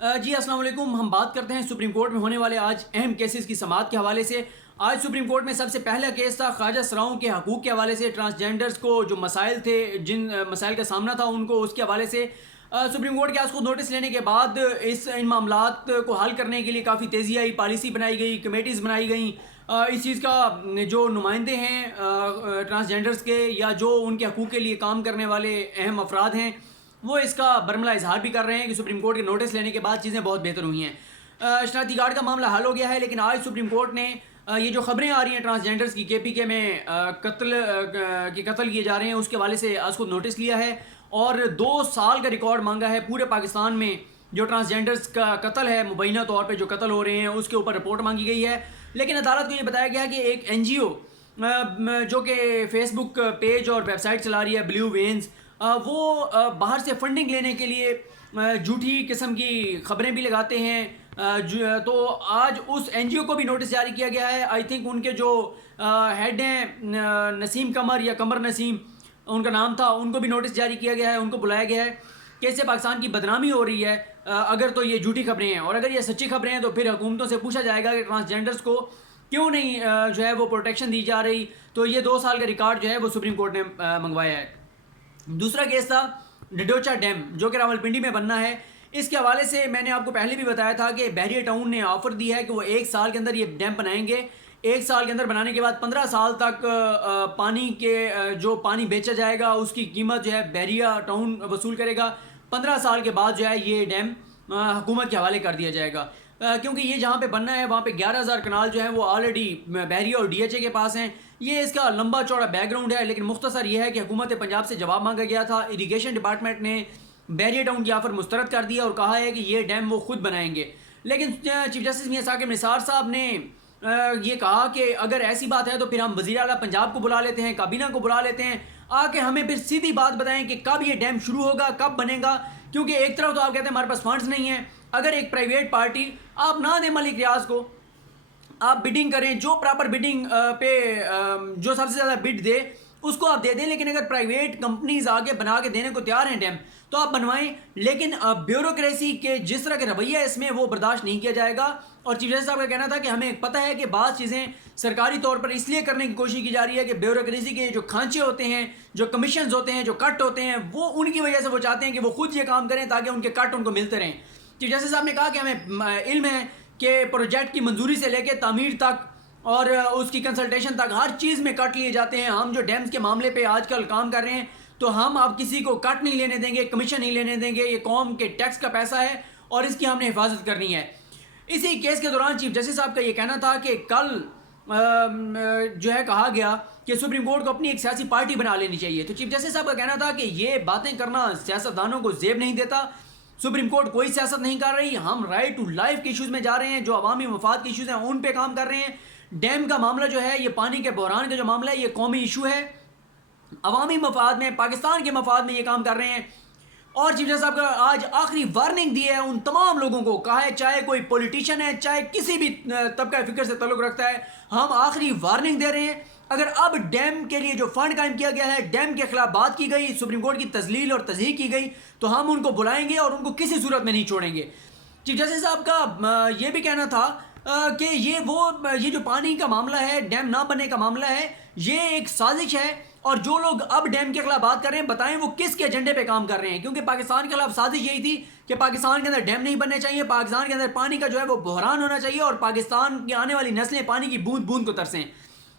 جی السلام علیکم. ہم بات کرتے ہیں سپریم کورٹ میں ہونے والے آج اہم کیسز کی سماعت کے حوالے سے. آج سپریم کورٹ میں سب سے پہلا کیس تھا خواجہ سراؤں کے حقوق کے حوالے سے. ٹرانسجینڈرز کو جو مسائل تھے، جن مسائل کا سامنا تھا ان کو، اس کے حوالے سے سپریم کورٹ کے آج خود نوٹس لینے کے بعد ان معاملات کو حل کرنے کے لیے کافی تیزی آئی. پالیسی بنائی گئی، کمیٹیز بنائی گئیں. اس چیز کا جو نمائندے ہیں ٹرانسجینڈرز کے یا جو ان کے حقوق کے لیے کام کرنے والے اہم افراد ہیں، وہ اس کا برملا اظہار بھی کر رہے ہیں کہ سپریم کورٹ کے نوٹس لینے کے بعد چیزیں بہت بہتر ہوئی ہیں. شناختی کارڈ کا معاملہ حل ہو گیا ہے، لیکن آج سپریم کورٹ نے یہ جو خبریں آ رہی ہیں ٹرانسجینڈرز کی KPK میں قتل کیے جا رہے ہیں، اس کے حوالے سے آج خود نوٹس لیا ہے اور 2 سال کا ریکارڈ مانگا ہے. پورے پاکستان میں جو ٹرانسجینڈرز کا قتل ہے، مبینہ طور پہ جو قتل ہو رہے ہیں، اس کے اوپر رپورٹ مانگی گئی ہے. لیکن عدالت کو یہ بتایا گیا کہ ایک NGO جو کہ فیس بک پیج اور ویب سائٹ چلا رہی ہے، بلیو وینز، وہ باہر سے فنڈنگ لینے کے لیے جھوٹی قسم کی خبریں بھی لگاتے ہیں. تو آج اس NGO کو بھی نوٹس جاری کیا گیا ہے. آئی تھنک ان کے جو ہیڈ ہیں نسیم قمر یا قمر نسیم ان کا نام تھا، ان کو بھی نوٹس جاری کیا گیا ہے. ان کو بلایا گیا ہے کہ اس سے پاکستان کی بدنامی ہو رہی ہے اگر تو یہ جھوٹی خبریں ہیں، اور اگر یہ سچی خبریں ہیں تو پھر حکومتوں سے پوچھا جائے گا کہ ٹرانسجینڈرز کو کیوں نہیں جو ہے وہ پروٹیکشن دی جا رہی. تو یہ 2 سال کا ریکارڈ جو ہے وہ سپریم کورٹ نے منگوایا ہے. دوسرا کیس تھا ڈڈوچا ڈیم جو کہ راولپنڈی میں بننا ہے. اس کے حوالے سے میں نے آپ کو پہلے بھی بتایا تھا کہ بحریہ ٹاؤن نے آفر دی ہے کہ وہ 1 سال کے اندر یہ ڈیم بنائیں گے. 1 سال کے اندر بنانے کے بعد 15 سال تک پانی کے جو پانی بیچا جائے گا اس کی قیمت جو ہے بحریہ ٹاؤن وصول کرے گا. 15 سال کے بعد جو ہے یہ ڈیم حکومت کے حوالے کر دیا جائے گا، کیونکہ یہ جہاں پہ بننا ہے وہاں پہ 11,000 کنال جو ہیں وہ آلریڈی بحریہ اور DHA کے پاس ہیں. یہ اس کا لمبا چوڑا بیک گراؤنڈ ہے، لیکن مختصر یہ ہے کہ حکومت پنجاب سے جواب مانگا گیا تھا. اریگیشن ڈپارٹمنٹ نے بحریہ ٹاؤن کی آفر مسترد کر دیا اور کہا ہے کہ یہ ڈیم وہ خود بنائیں گے. لیکن چیف جسٹس میاں ثاقب نثار صاحب نے یہ کہا کہ اگر ایسی بات ہے تو پھر ہم وزیر اعلیٰ پنجاب کو بلا لیتے ہیں، کابینہ کو بلا لیتے ہیں، آ کے ہمیں پھر سیدھی بات بتائیں کہ کب یہ ڈیم شروع ہوگا، کب بنے گا. کیونکہ ایک طرف تو آپ کہتے ہیں ہمارے پاس فنڈز نہیں ہیں. اگر ایک پرائیویٹ پارٹی، آپ نہ دیں ملک ریاض کو، آپ بڈنگ کریں، جو پراپر بڈنگ پہ جو سب سے زیادہ بڈ دے اس کو آپ دے دیں. لیکن اگر پرائیویٹ کمپنیز آگے بنا کے دینے کو تیار ہیں ڈیم، تو آپ بنوائیں. لیکن بیوروکریسی کے جس طرح کے رویہ اس میں وہ برداشت نہیں کیا جائے گا. اور چیف جسٹس صاحب کا کہنا تھا کہ ہمیں پتہ ہے کہ بعض چیزیں سرکاری طور پر اس لیے کرنے کی کوشش کی جا رہی ہے کہ بیوروکریسی کے جو کھانچے ہوتے ہیں، جو کمیشنز ہوتے ہیں، جو کٹ ہوتے ہیں، وہ ان کی وجہ سے وہ چاہتے ہیں کہ وہ خود یہ کام کریں تاکہ ان کے کٹ ان کو ملتے رہیں. چیف جسٹس صاحب نے کہا کہ ہمیں علم ہے کہ پروجیکٹ کی منظوری سے لے کے تعمیر تک اور اس کی کنسلٹیشن تک ہر چیز میں کٹ لیے جاتے ہیں. ہم جو ڈیمز کے معاملے پہ آج کل کام کر رہے ہیں تو ہم اب کسی کو کٹ نہیں لینے دیں گے، کمیشن نہیں لینے دیں گے. یہ قوم کے ٹیکس کا پیسہ ہے اور اس کی ہم نے حفاظت کرنی ہے. اسی کیس کے دوران چیف جسٹس صاحب کا یہ کہنا تھا کہ کل جو ہے کہا گیا کہ سپریم کورٹ کو اپنی ایک سیاسی پارٹی بنا لینی چاہیے. تو چیف جسٹس صاحب کا کہنا تھا کہ یہ باتیں کرنا سیاستدانوں کو زیب نہیں دیتا. سپریم کورٹ کوئی سیاست نہیں کر رہی، ہم رائٹ ٹو لائف کے ایشوز میں جا رہے ہیں، جو عوامی مفاد کے ایشوز ہیں ان پہ کام کر رہے ہیں. ڈیم کا معاملہ جو ہے، یہ پانی کے بحران کا جو معاملہ ہے، یہ قومی ایشو ہے، عوامی مفاد میں، پاکستان کے مفاد میں یہ کام کر رہے ہیں. اور چیف جسٹس صاحب کا آج آخری وارننگ دی ہے ان تمام لوگوں کو، کہا ہے چاہے کوئی پولیٹیشین ہے، چاہے کسی بھی طبقہ فکر سے تعلق رکھتا ہے، ہم آخری وارننگ دے رہے ہیں. اگر اب ڈیم کے لیے جو فنڈ قائم کیا گیا ہے، ڈیم کے خلاف بات کی گئی، سپریم کورٹ کی تذلیل اور تضحیق کی گئی، تو ہم ان کو بلائیں گے اور ان کو کسی صورت میں نہیں چھوڑیں گے. چیف جسٹس صاحب کا یہ بھی کہنا تھا کہ یہ جو پانی کا معاملہ ہے، ڈیم نہ بننے کا معاملہ ہے، یہ ایک سازش ہے. اور جو لوگ اب ڈیم کے خلاف بات کر رہے ہیں، بتائیں وہ کس کے ایجنڈے پہ کام کر رہے ہیں. کیونکہ پاکستان کے خلاف سازش یہی تھی کہ پاکستان کے اندر ڈیم نہیں بننے چاہیے، پاکستان کے اندر پانی کا جو ہے وہ بحران ہونا چاہیے اور پاکستان کی آنے والی نسلیں پانی کی بوند بوند کو ترسیں.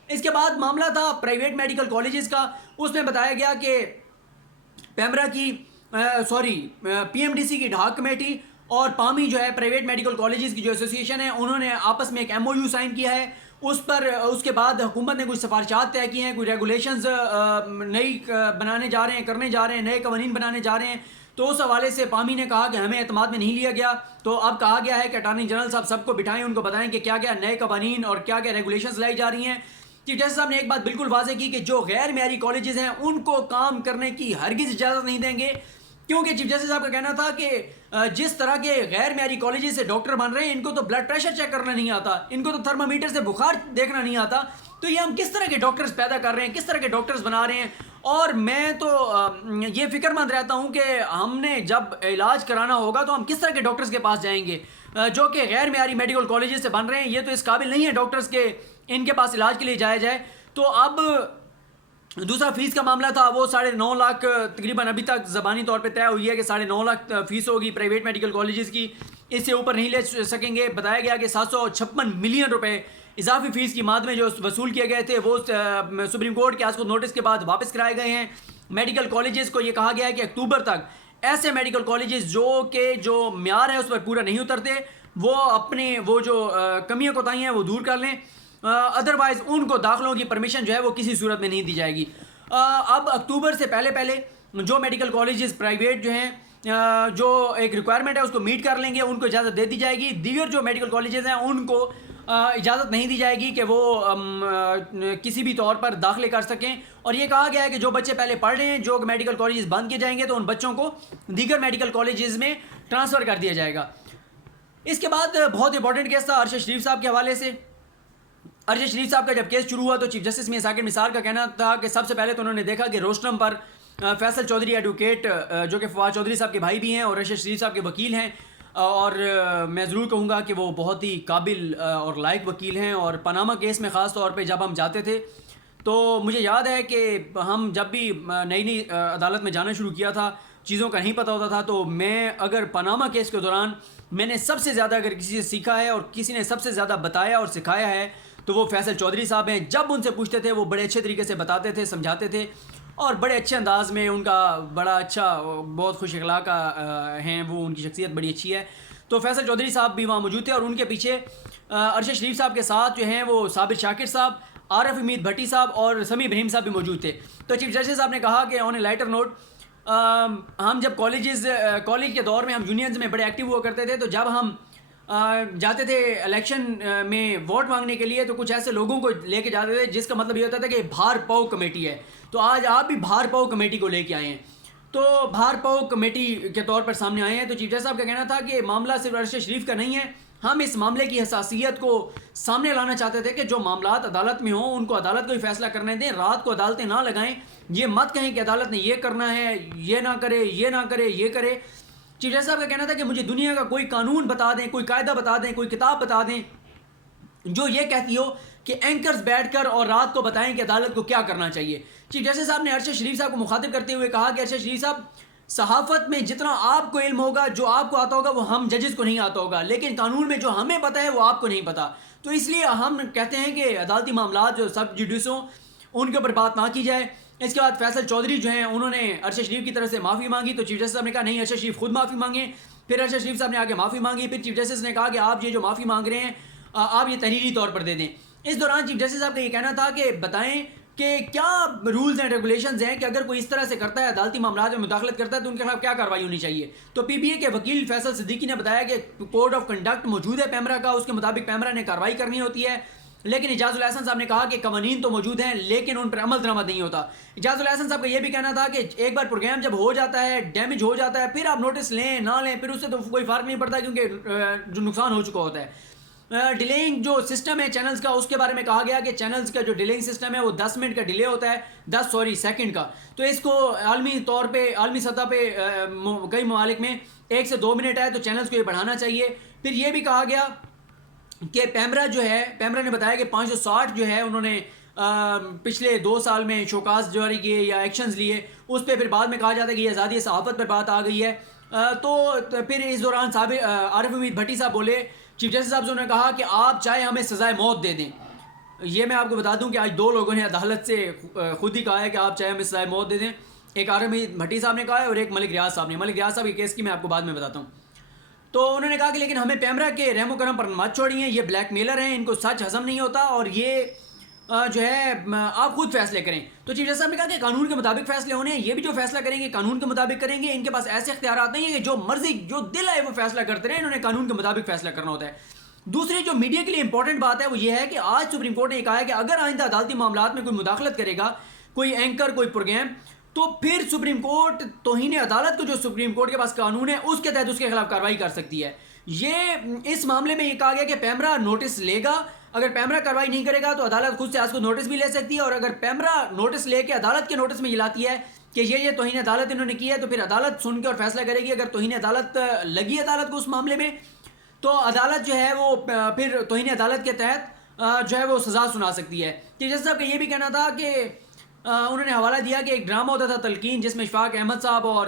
اس کے بعد معاملہ تھا پرائیویٹ میڈیکل کالجز کا. اس میں بتایا گیا کہ پیمرا کی PMDC کی ڈھاک کمیٹی اور پامی جو ہے پرائیویٹ میڈیکل کالجز کی جو ایسوسیشن ہے، انہوں نے آپس میں ایک MOU سائن کیا ہے. اس کے بعد حکومت نے کچھ سفارشات طے کی ہیں، کوئی ریگولیشنز نئی بنانے جا رہے ہیں، کرنے جا رہے ہیں، نئے قوانین بنانے جا رہے ہیں. تو اس حوالے سے پامی نے کہا کہ ہمیں اعتماد میں نہیں لیا گیا. تو اب کہا گیا ہے کہ اٹارنی جنرل صاحب سب کو بٹھائیں، ان کو بتائیں کہ کیا کیا نئے قوانین اور کیا کیا ریگولیشنز لائی جا رہی ہیں. چیف جسٹس صاحب نے ایک بات بالکل واضح کی کہ جو غیر معیاری کالجز ہیں ان کو کام کرنے کی ہرگز اجازت نہیں دیں گے. کیونکہ چیف جسٹس صاحب کا کہنا تھا کہ جس طرح کے غیر معیاری کالجز سے ڈاکٹر بن رہے ہیں، ان کو تو بلڈ پریشر چیک کرنا نہیں آتا، ان کو تو تھرمامیٹر سے بخار دیکھنا نہیں آتا. تو یہ ہم کس طرح کے ڈاکٹرز پیدا کر رہے ہیں، کس طرح کے ڈاکٹرز بنا رہے ہیں. اور میں تو یہ فکر مند رہتا ہوں کہ ہم نے جب علاج کرانا ہوگا تو ہم کس طرح کے ڈاکٹرز کے پاس جائیں گے جو کہ غیر معیاری میڈیکل کالجز سے بن رہے ہیں. یہ تو اس قابل نہیں ہے ڈاکٹرز کے ان کے پاس علاج کے لیے جایا جائے. تو اب دوسرا فیس کا معاملہ تھا, وہ 9.5 لاکھ تقریباً ابھی تک زبانی طور پہ طے ہوئی ہے کہ 9.5 لاکھ فیس ہوگی پرائیویٹ میڈیکل کالجز کی, اس سے اوپر نہیں لے سکیں گے. بتایا گیا کہ 756 ملین روپے اضافی فیس کی ماد میں جو وصول کیے گئے تھے وہ سپریم کورٹ کے آج کو نوٹس کے بعد واپس کرائے گئے ہیں. میڈیکل کالجز کو یہ کہا گیا ہے کہ اکتوبر تک ایسے میڈیکل کالجز جو معیار ہے اس پر پورا نہیں اترتے وہ اپنے وہ جو کمیاں کوتاہیاں ہیں وہ دور کر لیں, ادروائز ان کو داخلوں کی پرمیشن جو ہے وہ کسی صورت میں نہیں دی جائے گی. اب اکتوبر سے پہلے جو میڈیکل کالجز پرائیویٹ جو ہیں جو ایک ریکوائرمنٹ ہے اس کو میٹ کر لیں گے ان کو اجازت دے دی جائے گی. دیگر جو میڈیکل کالجز ہیں ان کو اجازت نہیں دی جائے گی کہ وہ کسی بھی طور پر داخلے کر سکیں. اور یہ کہا گیا ہے کہ جو بچے پہلے پڑھ رہے ہیں جو میڈیکل کالجز بند کیے جائیں گے تو ان بچوں کو دیگر میڈیکل کالجز میں ٹرانسفر کر دیا جائے گا. اس کے بعد بہت امپورٹنٹ کیس تھا ارشد شریف صاحب کے حوالے سے. ارشد شریف صاحب کا جب کیس شروع ہوا تو چیف جسٹس میاں ثاقب نثار کا کہنا تھا کہ سب سے پہلے تو انہوں نے دیکھا کہ روسٹرم پر فیصل چودھری ایڈوکیٹ جو کہ فواد چودھری صاحب کے بھائی بھی ہیں اور ارشد شریف صاحب کے وکیل ہیں, اور میں ضرور کہوں گا کہ وہ بہت ہی قابل اور لائق وکیل ہیں. اور پاناما کیس میں خاص طور پہ جب ہم جاتے تھے تو مجھے یاد ہے کہ ہم جب بھی نئی عدالت میں جانا شروع کیا تھا چیزوں کا نہیں پتہ ہوتا تھا, تو میں اگر پاناما کیس کے دوران میں نے سب سے زیادہ اگر کسی سے سیکھا ہے اور کسی نے سب سے زیادہ بتایا اور سکھایا ہے تو وہ فیصل چودھری صاحب ہیں. جب ان سے پوچھتے تھے وہ بڑے اچھے طریقے سے بتاتے تھے, سمجھاتے تھے اور بڑے اچھے انداز میں, ان کا بڑا اچھا بہت خوش اخلاق ہیں وہ, ان کی شخصیت بڑی اچھی ہے. تو فیصل چودھری صاحب بھی وہاں موجود تھے اور ان کے پیچھے ارشد شریف صاحب کے ساتھ جو ہیں وہ صابر شاکر صاحب, عارف امید بھٹی صاحب اور سمیع ابراہیم صاحب بھی موجود تھے. تو چیف جسٹس صاحب نے کہا کہ آن اے لائٹر نوٹ ہم جب کالج کے دور میں ہم یونینز میں بڑے ایکٹیو ہوا کرتے تھے, تو جب ہم جاتے تھے الیکشن میں ووٹ مانگنے کے لیے تو کچھ ایسے لوگوں کو لے کے جاتے تھے جس کا مطلب یہ ہوتا تھا کہ بھار پاؤ کمیٹی ہے. تو آج آپ بھی بھار پاؤ کمیٹی کو لے کے آئے ہیں, تو بھار پاؤ کمیٹی کے طور پر سامنے آئے ہیں. تو چیف جسٹس صاحب کا کہنا تھا کہ معاملہ صرف ارشد شریف کا نہیں ہے, ہم اس معاملے کی حساسیت کو سامنے لانا چاہتے تھے کہ جو معاملات عدالت میں ہوں ان کو عدالت کو ہی فیصلہ کرنے دیں, رات کو عدالتیں نہ لگائیں. یہ مت کہیں کہ عدالت نے یہ کرنا ہے, یہ نہ کرے, یہ نہ کرے, یہ کرے. چیف جسٹس صاحب کا کہنا تھا کہ مجھے دنیا کا کوئی قانون بتا دیں, کوئی قاعدہ بتا دیں, کوئی کتاب بتا دیں جو یہ کہتی ہو کہ اینکرز بیٹھ کر اور رات کو بتائیں کہ عدالت کو کیا کرنا چاہیے. چیف جسٹس صاحب نے ارشد شریف صاحب کو مخاطب کرتے ہوئے کہا کہ ارشد شریف صاحب, صحافت میں جتنا آپ کو علم ہوگا, جو آپ کو آتا ہوگا وہ ہم ججز کو نہیں آتا ہوگا, لیکن قانون میں جو ہمیں پتہ ہے وہ آپ کو نہیں پتہ. تو اس لیے ہم کہتے ہیں کہ عدالتی معاملات جو سب جوڈیس ہوں ان کے اوپر بات نہ کی جائے. اس کے بعد فیصل چودھری جو ہیں انہوں نے ارشد شریف کی طرف سے معافی مانگی, تو چیف جسٹس صاحب نے کہا نہیں, ارشد شریف خود معافی مانگیں. پھر ارشد شریف صاحب نے آگے معافی مانگی, پھر چیف جسٹس نے کہا کہ آپ یہ جو معافی مانگ رہے ہیں آپ یہ تحریری طور پر دے دیں. اس دوران چیف جسٹس صاحب کا یہ کہنا تھا کہ بتائیں کہ کیا رولز اینڈ ریگولیشنز ہیں کہ اگر کوئی اس طرح سے کرتا ہے, عدالتی معاملات میں مداخلت کرتا ہے تو ان کے خلاف کیا کارروائی ہونی چاہیے. تو پی بی اے کے وکیل فیصل صدیقی نے بتایا کہ کوڈ آف کنڈکٹ موجود ہے پیمرا کا, اس کے مطابق پیمرا نے کارروائی کرنی ہوتی ہے. لیکن اجاز الاحسن صاحب نے کہا کہ قوانین تو موجود ہیں لیکن ان پر عمل درآمد نہیں ہوتا. اجاز الاحسن صاحب کا یہ بھی کہنا تھا کہ ایک بار پروگرام جب ہو جاتا ہے, ڈیمیج ہو جاتا ہے, پھر آپ نوٹس لیں نہ لیں پھر اس سے تو کوئی فرق نہیں پڑتا کیونکہ جو نقصان ہو چکا ہوتا ہے. ڈیلینگ جو سسٹم ہے چینلز کا, اس کے بارے میں کہا گیا کہ چینلز کا جو ڈیلینگ سسٹم ہے وہ 10 منٹ کا ڈیلے ہوتا ہے, 10 سیکنڈ کا. تو اس کو عالمی طور پہ عالمی سطح پہ کئی ممالک میں 1 سے 2 منٹ ہے, تو چینلز کو یہ بڑھانا چاہیے. پھر یہ بھی کہا گیا کہ پیمرا جو ہے, پیمرا نے بتایا کہ 560 جو ہے انہوں نے پچھلے 2 سال میں شوکاز جاری کیے یا ایکشنز لیے, اس پہ پھر بعد میں کہا جاتا ہے کہ یہ آزادی صحافت پر بات آ گئی ہے. تو پھر اس دوران عارف امید بھٹی صاحب بولے, چیف جسٹس صاحب نے کہا کہ آپ چاہے ہمیں سزائے موت دے دیں. یہ میں آپ کو بتا دوں کہ آج 2 لوگوں نے عدالت سے خود ہی کہا ہے کہ آپ چاہے ہمیں سزائے موت دے دیں. ایک عارف امید بھٹی صاحب نے کہا ہے اور ایک ملک ریاض صاحب نے. ملک ریاض صاحب کے کیس کی میں آپ کو بعد میں بتاتا ہوں. تو انہوں نے کہا کہ لیکن ہمیں پیمرا کے رحم و کرم پر مت چھوڑیے, یہ بلیک میلر ہیں, ان کو سچ ہضم نہیں ہوتا اور یہ جو ہے آپ خود فیصلے کریں. تو چیف جسٹس صاحب نے کہا کہ قانون کے مطابق فیصلے ہونے ہیں, یہ بھی جو فیصلہ کریں گے قانون کے مطابق کریں گے, ان کے پاس ایسے اختیارات نہیں ہیں کہ جو مرضی جو دل آئے وہ فیصلہ کرتے رہیں, انہوں نے قانون کے مطابق فیصلہ کرنا ہوتا ہے. دوسری جو میڈیا کے لیے امپورٹنٹ بات ہے وہ یہ ہے کہ آج سپریم کورٹ نے یہ کہا ہے کہ اگر آئندہ عدالتی معاملات میں کوئی مداخلت کرے گا, کوئی اینکر, کوئی پروگرام, تو پھر سپریم کورٹ توہین عدالت کو جو سپریم کورٹ کے پاس قانون ہے اس کے تحت اس کے خلاف کارروائی کر سکتی ہے. یہ اس معاملے میں یہ کہا گیا کہ پیمرا نوٹس لے گا, اگر پیمرا کارروائی نہیں کرے گا تو عدالت خود سے آج کو نوٹس بھی لے سکتی ہے، اور اگر پیمرا نوٹس لے کے عدالت کے نوٹس میں یہ لاتی ہے کہ یہ توہین عدالت انہوں نے کی ہے، تو پھر عدالت سن کے اور فیصلہ کرے گی. اگر توہین عدالت لگی عدالت کو اس معاملے میں، تو عدالت جو ہے وہ پھر توہین عدالت کے تحت جو ہے وہ سزا سنا سکتی ہے. کہ جیسے صاحب کا یہ بھی کہنا تھا کہ انہوں نے حوالہ دیا کہ ایک ڈرامہ ہوتا تھا تلقین، جس میں اشفاق احمد صاحب اور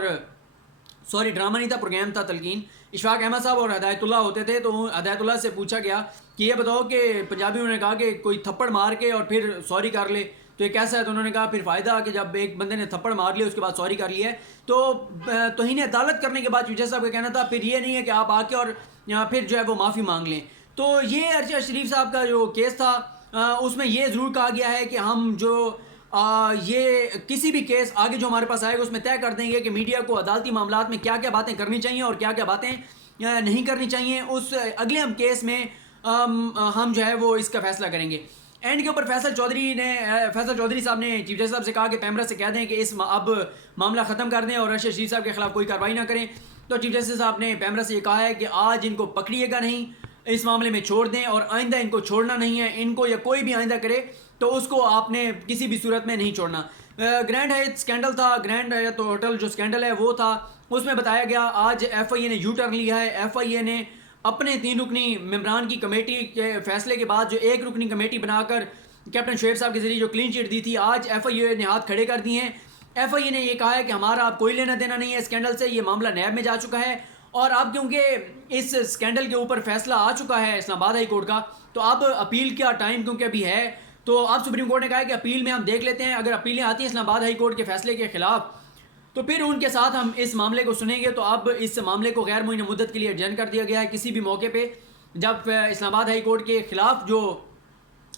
سوری ڈرامہ نہیں تھا، پروگرام تھا تلقین، اشفاق احمد صاحب اور ہدایت اللہ ہوتے تھے. تو ہدایت اللہ سے پوچھا گیا کہ یہ بتاؤ کہ پنجابیوں نے کہا کہ کوئی تھپڑ مار کے اور پھر سوری کر لے تو یہ کیسا ہے؟ تو انہوں نے کہا پھر فائدہ کہ جب ایک بندے نے تھپڑ مار لیا اس کے بعد سوری کر لی ہے. تو توہین عدالت کرنے کے بعد جیسا صاحب کا کہنا تھا پھر یہ نہیں ہے کہ آپ آ کے اور پھر جو ہے وہ معافی مانگ لیں. تو یہ ارشد شریف صاحب کا جو کیس تھا اس میں یہ ضرور کہا گیا ہے کہ ہم جو یہ کسی بھی کیس آگے جو ہمارے پاس آئے گا اس میں طے کر دیں گے کہ میڈیا کو عدالتی معاملات میں کیا کیا باتیں کرنی چاہیے اور کیا کیا باتیں نہیں کرنی چاہیے. اس اگلے ہم کیس میں ہم جو ہے وہ اس کا فیصلہ کریں گے. اینڈ کے اوپر فیصل چودھری صاحب نے چیف جسٹس صاحب سے کہا کہ پیمرا سے کہہ دیں کہ اب معاملہ ختم کر دیں اور ارشد شریف صاحب کے خلاف کوئی کارروائی نہ کریں. تو چیف جسٹس صاحب نے پیمرا سے یہ کہا ہے کہ آج ان کو پکڑیے گا نہیں، اس معاملے میں چھوڑ دیں، اور آئندہ ان کو چھوڑنا نہیں ہے. ان کو یا کوئی بھی آئندہ کرے تو اس کو آپ نے کسی بھی صورت میں نہیں چھوڑنا. گرینڈ ہیت سکینڈل تھا، گرینڈ ہیت ہوٹل جو سکینڈل ہے وہ تھا، اس میں بتایا گیا آج ایف آئی اے نے یو ٹرن لیا ہے. ایف آئی اے نے اپنے 3 رکنی ممبران کی کمیٹی کے فیصلے کے بعد جو 1 رکنی کمیٹی بنا کر کیپٹن شعیب صاحب کے ذریعے جو کلین چٹ دی تھی، آج ایف آئی اے نے ہاتھ کھڑے کر دیے ہیں. ایف آئی اے نے یہ کہا ہے کہ ہمارا اب کوئی لینا دینا نہیں ہے اسکینڈل سے، یہ معاملہ نیب میں جا چکا ہے. اور اب کیونکہ اس اسکینڈل کے اوپر فیصلہ آ چکا ہے اسلام آباد ہائی کورٹ کا، تو اب اپیل کا ٹائم کیونکہ ابھی ہے، تو اب سپریم کورٹ نے کہا ہے کہ اپیل میں ہم دیکھ لیتے ہیں، اگر اپیلیں آتی ہیں اسلام آباد ہائی کورٹ کے فیصلے کے خلاف تو پھر ان کے ساتھ ہم اس معاملے کو سنیں گے. تو اب اس معاملے کو غیر معینہ مدت کے لیے ایڈجن کر دیا گیا ہے. کسی بھی موقع پہ جب اسلام آباد ہائی کورٹ کے خلاف جو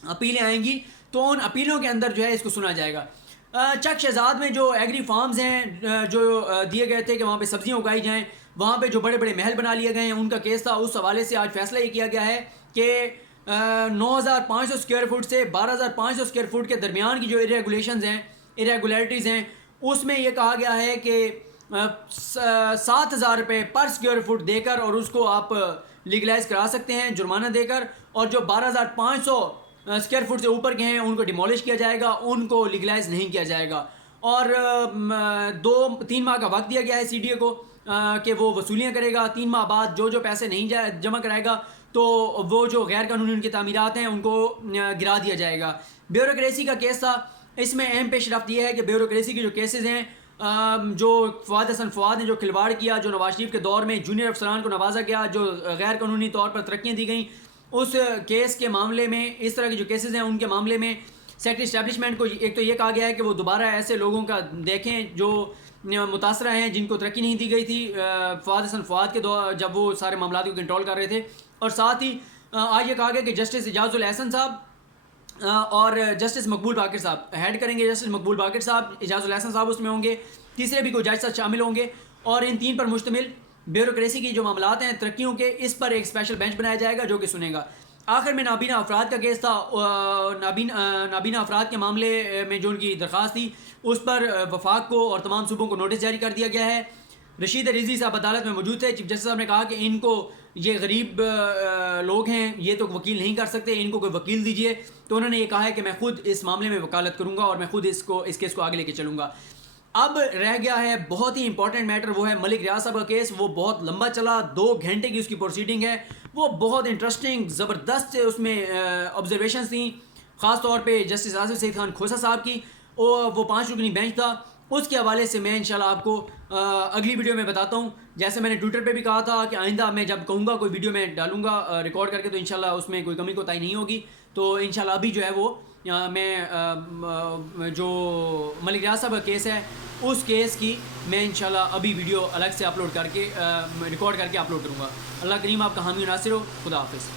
اپیلیں آئیں گی تو ان اپیلوں کے اندر جو ہے اس کو سنا جائے گا. چک شہزاد میں جو ایگری فارمز ہیں جو دیے گئے تھے کہ وہاں پہ سبزیاں اگائی جائیں، وہاں پہ جو بڑے بڑے محل بنا لیے گئے ہیں، ان کا کیس تھا. اس حوالے سے آج فیصلہ یہ کیا گیا ہے کہ 9,500 اسکوائر فٹ سے 12,500 اسکوائر فٹ کے درمیان کی جو ایریگولیرٹیز ہیں اس میں یہ کہا گیا ہے کہ 7,000 روپے پر اسکوائر فٹ دے کر اور اس کو آپ لیگلائز کرا سکتے ہیں جرمانہ دے کر، اور جو 12,500 اسکوائر فٹ سے اوپر کے ہیں ان کو ڈیمولش کیا جائے گا، ان کو لیگلائز نہیں کیا جائے گا. اور 2-3 ماہ کا وقت دیا گیا ہے سی ڈی اے کو کہ وہ وصولیاں کرے گا. 3 ماہ بعد جو پیسے نہیں جمع کرائے گا تو وہ جو غیر قانونی ان کی تعمیرات ہیں ان کو گرا دیا جائے گا. بیوروکریسی کا کیس تھا، اس میں اہم پیش رفت یہ ہے کہ بیوروکریسی کے جو کیسز ہیں، جو فواد حسن فواد نے جو کھلواڑ کیا، جو نواز شریف کے دور میں جونیئر افسران کو نوازا گیا، جو غیر قانونی طور پر ترقیاں دی گئیں، اس کیس کے معاملے میں اس طرح کے جو کیسز ہیں ان کے معاملے میں سیکٹری اسٹیبلشمنٹ کو ایک تو یہ کہا گیا ہے کہ وہ دوبارہ ایسے لوگوں کا دیکھیں جو متاثرہ ہیں، جن کو ترقی نہیں دی گئی تھی فواد حسن فواد کے دور جب وہ سارے معاملات کو کنٹرول کر رہے تھے. اور ساتھ ہی آج یہ کہا گیا کہ جسٹس اعجاز الاحسن صاحب اور جسٹس مقبول باقر صاحب ہیڈ کریں گے. جسٹس مقبول باقر صاحب، اعجاز الاحسن صاحب اس میں ہوں گے، تیسرے بھی کوئی جج صاحب شامل ہوں گے، اور ان 3 پر مشتمل بیوروکریسی کی جو معاملات ہیں ترقیوں کے، اس پر ایک اسپیشل بینچ بنایا جائے گا جو کہ سنے گا. آخر میں نابینا افراد کا کیس تھا. نابینا افراد کے معاملے میں جو ان کی درخواست تھی اس پر وفاق کو اور تمام صوبوں کو نوٹس جاری کر دیا گیا ہے. رشید رضوی صاحب عدالت میں موجود تھے. چیف جسٹس صاحب نے کہا کہ ان کو یہ غریب لوگ ہیں، یہ تو وکیل نہیں کر سکتے، ان کو کوئی وکیل دیجیے. تو انہوں نے یہ کہا ہے کہ میں خود اس معاملے میں وکالت کروں گا اور میں خود اس کیس کو آگے لے کے چلوں گا. اب رہ گیا ہے بہت ہی امپورٹنٹ میٹر، وہ ہے ملک ریاض صاحب کا کیس. وہ بہت لمبا چلا، 2 گھنٹے کی اس کی پروسیڈنگ ہے. وہ بہت انٹرسٹنگ زبردست اس میں آبزرویشنز تھیں، خاص طور پہ جسٹس آصف سعید خان کھوسہ صاحب کی. وہ 5 رکنی بینچ تھا، اس کے حوالے سے میں انشاءاللہ آپ کو اگلی ویڈیو میں بتاتا ہوں. جیسے میں نے ٹویٹر پہ بھی کہا تھا کہ آئندہ میں جب کہوں گا کوئی ویڈیو میں ڈالوں گا ریکارڈ کر کے، تو انشاءاللہ اس میں کوئی کمی کوتاہی نہیں ہوگی. تو انشاءاللہ ابھی جو ہے وہ میں جو ملک ریاض صاحب کا کیس ہے اس کیس کی میں انشاءاللہ ابھی ویڈیو الگ سے اپلوڈ کر کے ریکارڈ کر کے اپلوڈ کروں گا. اللہ کریم آپ کا حامی و ناصر ہو. خدا حافظ.